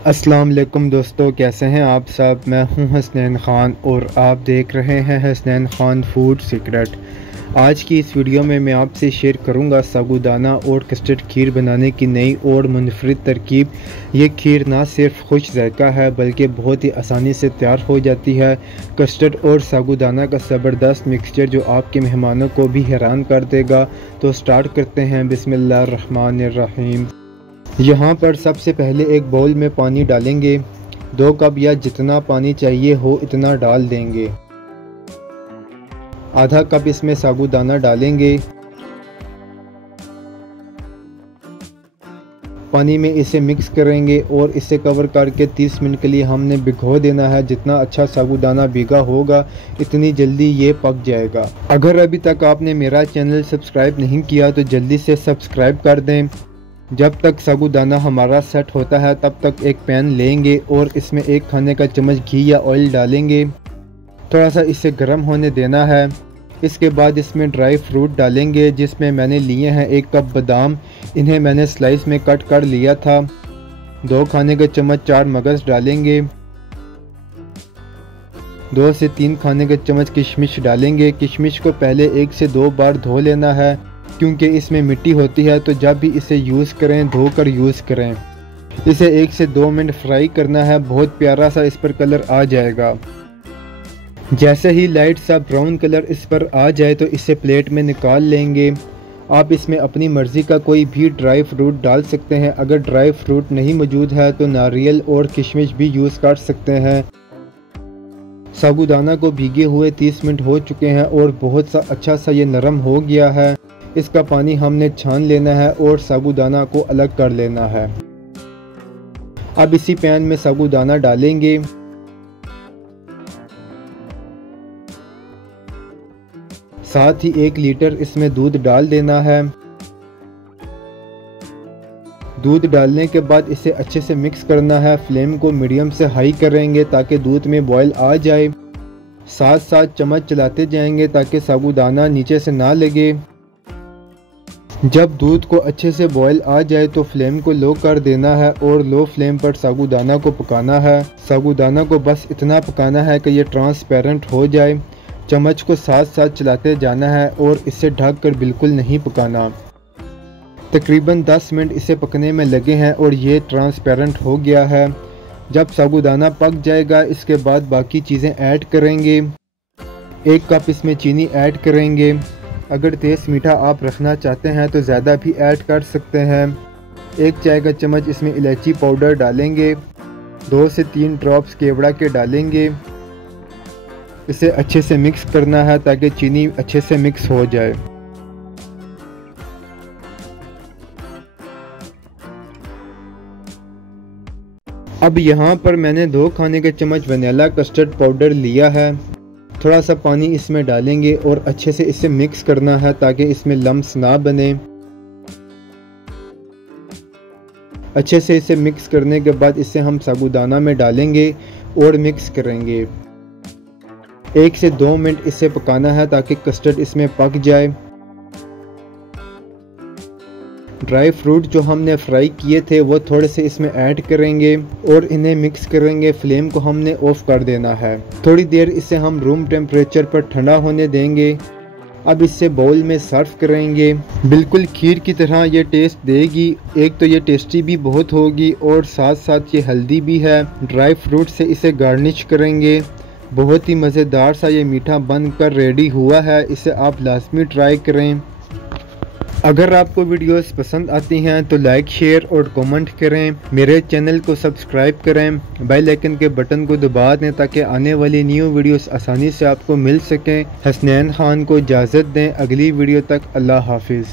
अस्सलाम वालेकुम दोस्तों, कैसे हैं आप सब। मैं हूं हसनैन ख़ान और आप देख रहे हैं हसनैन ख़ान फूड सीक्रेट। आज की इस वीडियो में मैं आपसे शेयर करूंगा साबूदाना और कस्टर्ड खीर बनाने की नई और मुनफरिद तरकीब। ये खीर ना सिर्फ खुश जायका है बल्कि बहुत ही आसानी से तैयार हो जाती है। कस्टर्ड और साबूदाना का ज़बरदस्त मिक्सचर जो आपके मेहमानों को भी हैरान कर देगा। तो स्टार्ट करते हैं। बिस्मिल्लाहिर्रहमानिर्रहीम। यहाँ पर सबसे पहले एक बाउल में पानी डालेंगे। 2 कप या जितना पानी चाहिए हो इतना डाल देंगे। आधा कप इसमें साबूदाना डालेंगे। पानी में इसे मिक्स करेंगे और इसे कवर करके 30 मिनट के लिए हमने भिगो देना है। जितना अच्छा साबूदाना भीगा होगा इतनी जल्दी ये पक जाएगा। अगर अभी तक आपने मेरा चैनल सब्सक्राइब नहीं किया तो जल्दी से सब्सक्राइब कर दें। जब तक साबूदाना हमारा सेट होता है तब तक एक पैन लेंगे और इसमें 1 खाने का चम्मच घी या ऑयल डालेंगे। थोड़ा सा इसे गर्म होने देना है। इसके बाद इसमें ड्राई फ्रूट डालेंगे जिसमें मैंने लिए हैं 1 कप बादाम। इन्हें मैंने स्लाइस में कट कर लिया था। 2 खाने का चम्मच 4 मगज़ डालेंगे। 2 से 3 खाने का चम्मच किशमिश डालेंगे। किशमिश को पहले 1 से 2 बार धो लेना है क्योंकि इसमें मिट्टी होती है, तो जब भी इसे यूज़ करें धोकर यूज़ करें। इसे 1 से 2 मिनट फ्राई करना है। बहुत प्यारा सा इस पर कलर आ जाएगा। जैसे ही लाइट सा ब्राउन कलर इस पर आ जाए तो इसे प्लेट में निकाल लेंगे। आप इसमें अपनी मर्ज़ी का कोई भी ड्राई फ्रूट डाल सकते हैं। अगर ड्राई फ्रूट नहीं मौजूद है तो नारियल और किशमिश भी यूज़ कर सकते हैं। साबूदाना को भीगे हुए 30 मिनट हो चुके हैं और बहुत सा अच्छा सा ये नरम हो गया है। इसका पानी हमने छान लेना है और साबूदाना को अलग कर लेना है। अब इसी पैन में साबूदाना डालेंगे। साथ ही 1 लीटर इसमें दूध डाल देना है। दूध डालने के बाद इसे अच्छे से मिक्स करना है। फ्लेम को मीडियम से हाई करेंगे ताकि दूध में बॉयल आ जाए। साथ साथ चम्मच चलाते जाएंगे ताकि साबूदाना नीचे से ना लगे। जब दूध को अच्छे से बॉयल आ जाए तो फ्लेम को लो कर देना है और लो फ्लेम पर साबूदाना को पकाना है। साबूदाना को बस इतना पकाना है कि ये ट्रांसपेरेंट हो जाए। चम्मच को साथ साथ चलाते जाना है और इसे ढककर बिल्कुल नहीं पकाना। तकरीबन 10 मिनट इसे पकने में लगे हैं और ये ट्रांसपेरेंट हो गया है। जब साबूदाना पक जाएगा इसके बाद बाकी चीज़ें ऐड करेंगे। 1 कप इसमें चीनी ऐड करेंगे। अगर तेज़ मीठा आप रखना चाहते हैं तो ज़्यादा भी ऐड कर सकते हैं। 1 चाय का चम्मच इसमें इलायची पाउडर डालेंगे। 2 से 3 ड्रॉप्स केवड़ा के डालेंगे। इसे अच्छे से मिक्स करना है ताकि चीनी अच्छे से मिक्स हो जाए। अब यहाँ पर मैंने 2 खाने के चम्मच वनीला कस्टर्ड पाउडर लिया है। थोड़ा सा पानी इसमें डालेंगे और अच्छे से इसे मिक्स करना है ताकि इसमें लम्स ना बने। अच्छे से इसे मिक्स करने के बाद इसे हम साबूदाना में डालेंगे और मिक्स करेंगे। 1 से 2 मिनट इसे पकाना है ताकि कस्टर्ड इसमें पक जाए। ड्राई फ्रूट जो हमने फ्राई किए थे वो थोड़े से इसमें ऐड करेंगे और इन्हें मिक्स करेंगे। फ्लेम को हमने ऑफ कर देना है। थोड़ी देर इसे हम रूम टेम्परेचर पर ठंडा होने देंगे। अब इसे बाउल में सर्व करेंगे। बिल्कुल खीर की तरह ये टेस्ट देगी। एक तो ये टेस्टी भी बहुत होगी और साथ साथ ये हेल्दी भी है। ड्राई फ्रूट से इसे गार्निश करेंगे। बहुत ही मज़ेदार सा ये मीठा बनकर रेडी हुआ है। इसे आप लाजमी ट्राई करें। अगर आपको वीडियोस पसंद आती हैं तो लाइक शेयर और कमेंट करें। मेरे चैनल को सब्सक्राइब करें। बेल आइकन के बटन को दबा दें ताकि आने वाली न्यू वीडियोस आसानी से आपको मिल सकें। हसनैन खान को इजाज़त दें। अगली वीडियो तक अल्लाह हाफिज़।